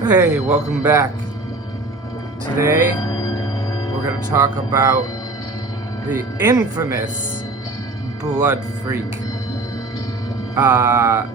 Hey, welcome back. Today, we're going to talk about the infamous Blood Freak. Uh,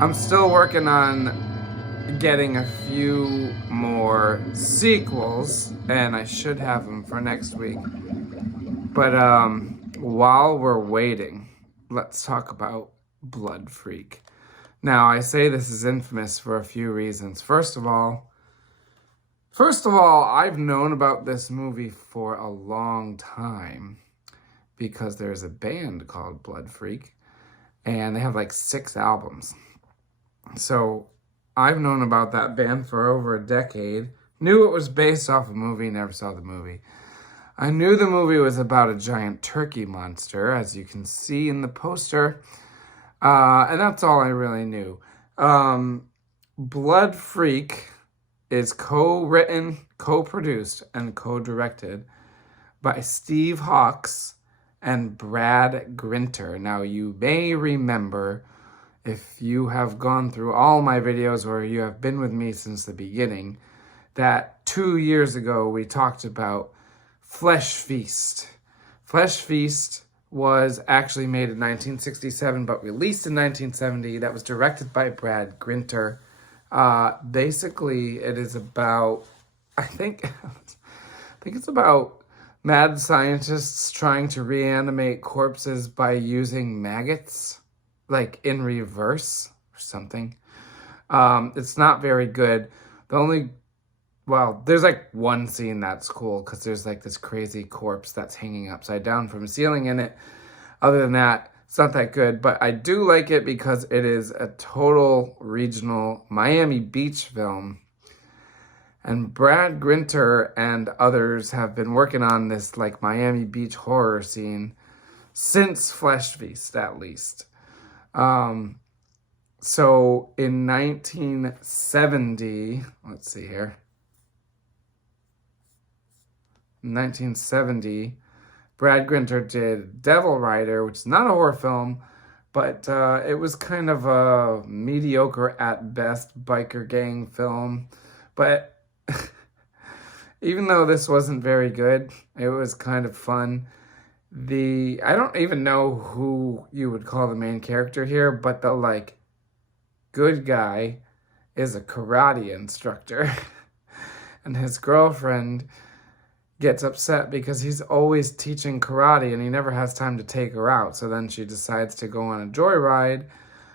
I'm still working on getting a few more sequels, and I should have them for next week. But while we're waiting, let's talk about Blood Freak. Now, I say this is infamous for a few reasons. First of all, I've known about this movie for a long time because there's a band called Blood Freak and they have like 6 albums. So I've known about that band for over a decade. Knew it was based off a movie, never saw the movie. I knew the movie was about a giant turkey monster, as you can see in the poster. And that's all I really knew. Blood Freak is co-written, co-produced, and co-directed by Steve Hawks and Brad Grinter. Now, you may remember, if you have gone through all my videos or you have been with me since the beginning, that 2 years ago we talked about Flesh Feast. Flesh Feast was actually made in 1967 but released in 1970. That was directed by Brad Grinter. Basically, it is about, I think it's about mad scientists trying to reanimate corpses by using maggots, like in reverse or something. It's not very good. There's like one scene that's cool because there's like this crazy corpse that's hanging upside down from a ceiling in it. Other than that, it's not that good, but I do like it because it is a total regional Miami Beach film. And Brad Grinter and others have been working on this like Miami Beach horror scene since Flesh Feast, at least. So in 1970, let's see here. 1970, Brad Grinter did Devil Rider, which is not a horror film, but it was kind of a mediocre at best biker gang film. But even though this wasn't very good, it was kind of fun. I don't even know who you would call the main character here, but the like good guy is a karate instructor. And his girlfriend gets upset because he's always teaching karate and he never has time to take her out. So then she decides to go on a joyride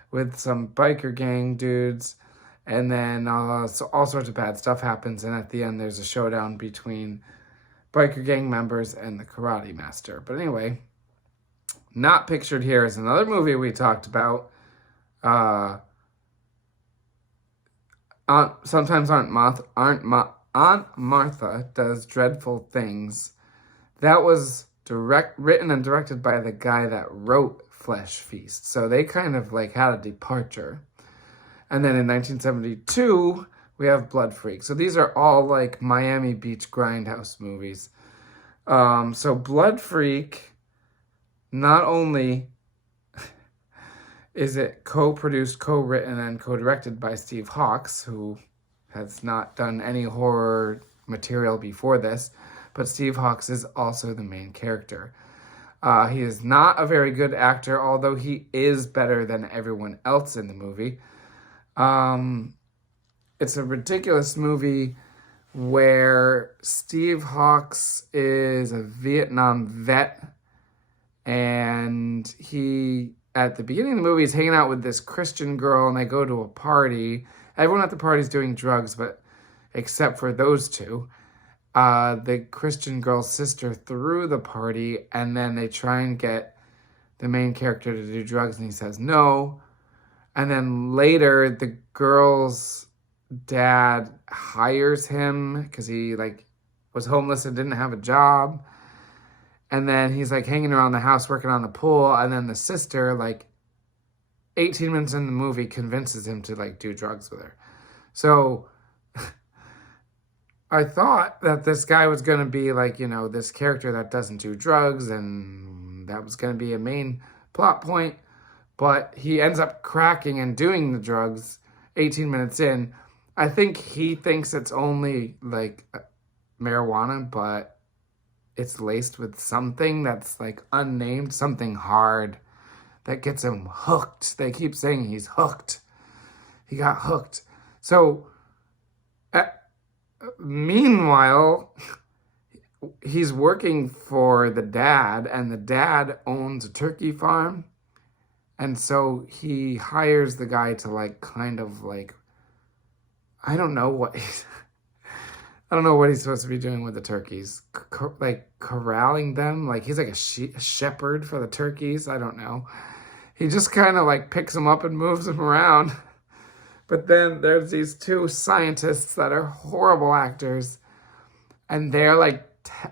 with some biker gang dudes. And then so all sorts of bad stuff happens. And at the end, there's a showdown between biker gang members and the karate master. But anyway, not pictured here is another movie we talked about. Sometimes Aunt Martha Does Dreadful Things. That was written and directed by the guy that wrote Flesh Feast. So they kind of like had a departure. And then in 1972, we have Blood Freak. So these are all like Miami Beach grindhouse movies. So Blood Freak, not only is it co-produced, co-written, and co-directed by Steve Hawks, who has not done any horror material before this, but Steve Hawks is also the main character. He is not a very good actor, although he is better than everyone else in the movie. It's a ridiculous movie where Steve Hawks is a Vietnam vet, and he, at the beginning of the movie, is hanging out with this Christian girl, and they go to a party. Everyone at the party is doing drugs, but except for those two. The Christian girl's sister threw the party, and then they try and get the main character to do drugs, and he says no. And then later, the girl's dad hires him because he like was homeless and didn't have a job. And then he's like hanging around the house working on the pool, and then the sister, like 18 minutes in the movie, convinces him to like do drugs with her. So I thought that this guy was going to be like, this character that doesn't do drugs, and that was going to be a main plot point. But he ends up cracking and doing the drugs 18 minutes in, I think he thinks it's only like marijuana, but it's laced with something that's like unnamed, something hard that gets him hooked. They keep saying he's hooked. He got hooked. So, uh, meanwhile, he's working for the dad, and the dad owns a turkey farm. And so he hires the guy to like kind of like, I don't know what I don't know what he's supposed to be doing with the turkeys. Like corralling them. Like he's like a shepherd for the turkeys. I don't know. He just kind of like picks them up and moves them around. But then there's these two scientists that are horrible actors. And they're like,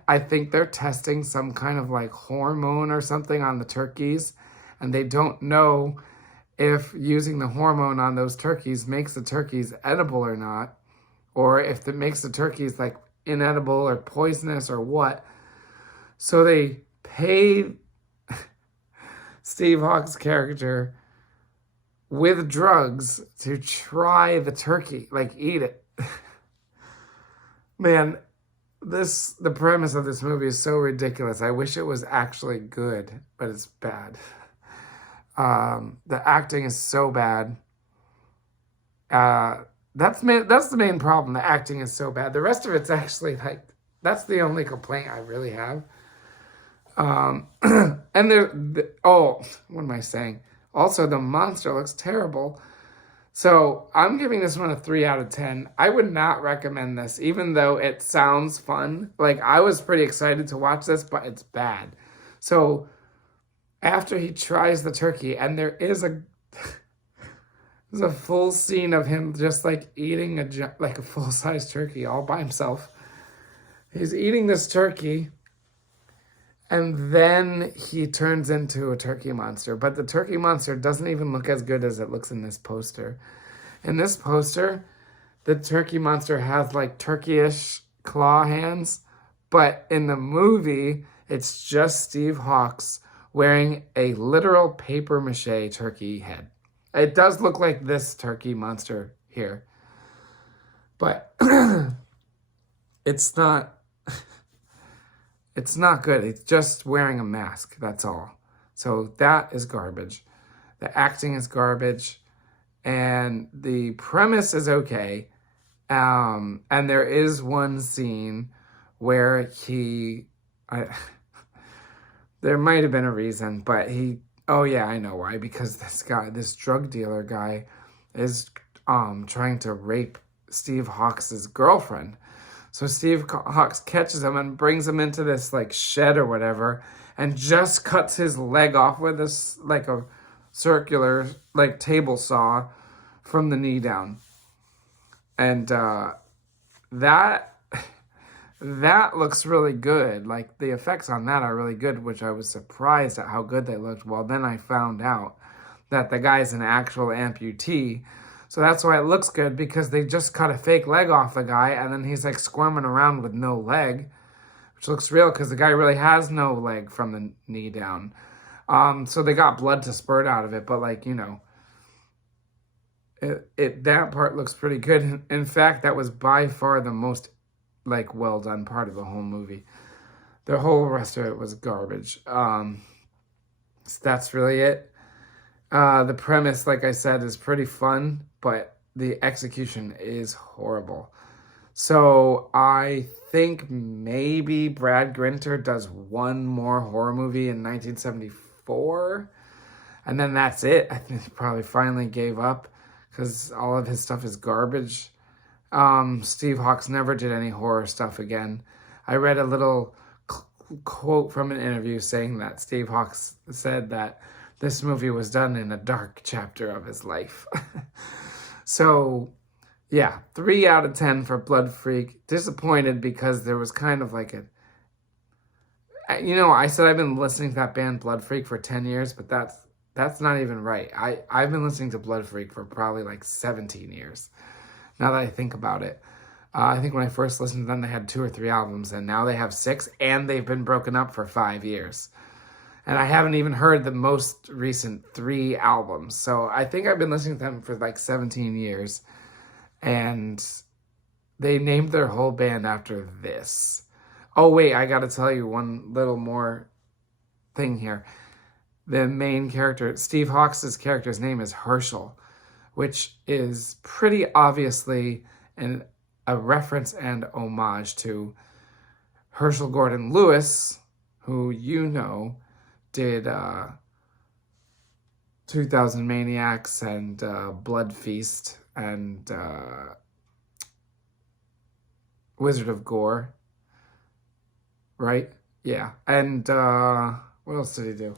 I think they're testing some kind of like hormone or something on the turkeys. And they don't know if using the hormone on those turkeys makes the turkeys edible or not, or if it makes the turkeys like inedible or poisonous or what. So they pay Steve Hawks' character with drugs to try the turkey, like eat it. Man, the premise of this movie is so ridiculous. I wish it was actually good, but it's bad. The acting is so bad. That's the main problem. The acting is so bad. The rest of it's actually like, that's the only complaint I really have. And oh, what am I saying? Also, the monster looks terrible. So I'm giving this one a 3 out of 10. I would not recommend this, even though it sounds fun. Like, I was pretty excited to watch this, but it's bad. So after he tries the turkey, and there's a full scene of him just like eating like a full-size turkey all by himself. He's eating this turkey, and then he turns into a turkey monster. But the turkey monster doesn't even look as good as it looks in this poster. In this poster, the turkey monster has like turkey-ish claw hands, but in the movie, it's just Steve Hawks wearing a literal papier-mâché turkey head. It does look like this turkey monster here, but it's not good. It's just wearing a mask, that's all. So that is garbage. The acting is garbage, and the premise is okay. And there is one scene where there might have been a reason, but oh yeah, I know why. Because this drug dealer guy is trying to rape Steve Hawks' girlfriend. So Steve Hawks catches him and brings him into this like shed or whatever, and just cuts his leg off with this like a circular like table saw from the knee down. And that looks really good. Like, the effects on that are really good, which I was surprised at how good they looked. Well, then I found out that the guy's an actual amputee. So that's why it looks good, because they just cut a fake leg off the guy, and then he's like squirming around with no leg, which looks real because the guy really has no leg from the knee down. So they got blood to spurt out of it, but like, you know, that part looks pretty good. In fact, that was by far the most like well done part of the whole movie. The whole rest of it was garbage. So that's really it. The premise, like I said, is pretty fun, but the execution is horrible. So I think maybe Brad Grinter does one more horror movie in 1974, and then that's it. I think he probably finally gave up because all of his stuff is garbage. Steve Hawks never did any horror stuff again. I read a little quote from an interview saying that Steve Hawks said that this movie was done in a dark chapter of his life. So, yeah, 3 out of 10 for Blood Freak. Disappointed because there was kind of like you know, I said I've been listening to that band Blood Freak for 10 years, but that's not even right. I've been listening to Blood Freak for probably like 17 years. Now that I think about it. I think when I first listened to them, they had 2 or 3 albums, and now they have 6, and they've been broken up for 5 years. And I haven't even heard the most recent 3 albums. So I think I've been listening to them for like 17 years. And they named their whole band after this. Oh, wait, I got to tell you one little more thing here. The main character, Steve Hawks' character's name is Herschel, which is pretty obviously a reference and homage to Herschel Gordon Lewis, who you know did 2000 Maniacs and Blood Feast and Wizard of Gore, right? Yeah. And what else did he do?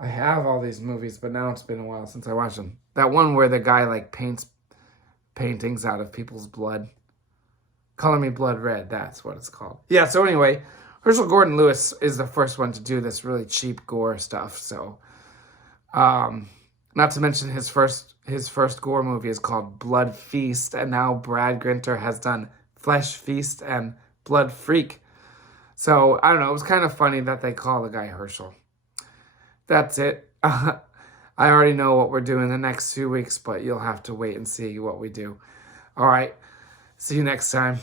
I have all these movies, but now it's been a while since I watched them. That one where the guy like paints paintings out of people's blood. Color Me Blood Red, that's what it's called. Yeah, so anyway, Herschel Gordon Lewis is the first one to do this really cheap gore stuff. So, not to mention his first gore movie is called Blood Feast, and now Brad Grinter has done Flesh Feast and Blood Freak. So, I don't know, it was kind of funny that they call the guy Herschel. That's it. I already know what we're doing the next 2 weeks, but you'll have to wait and see what we do. All right. See you next time.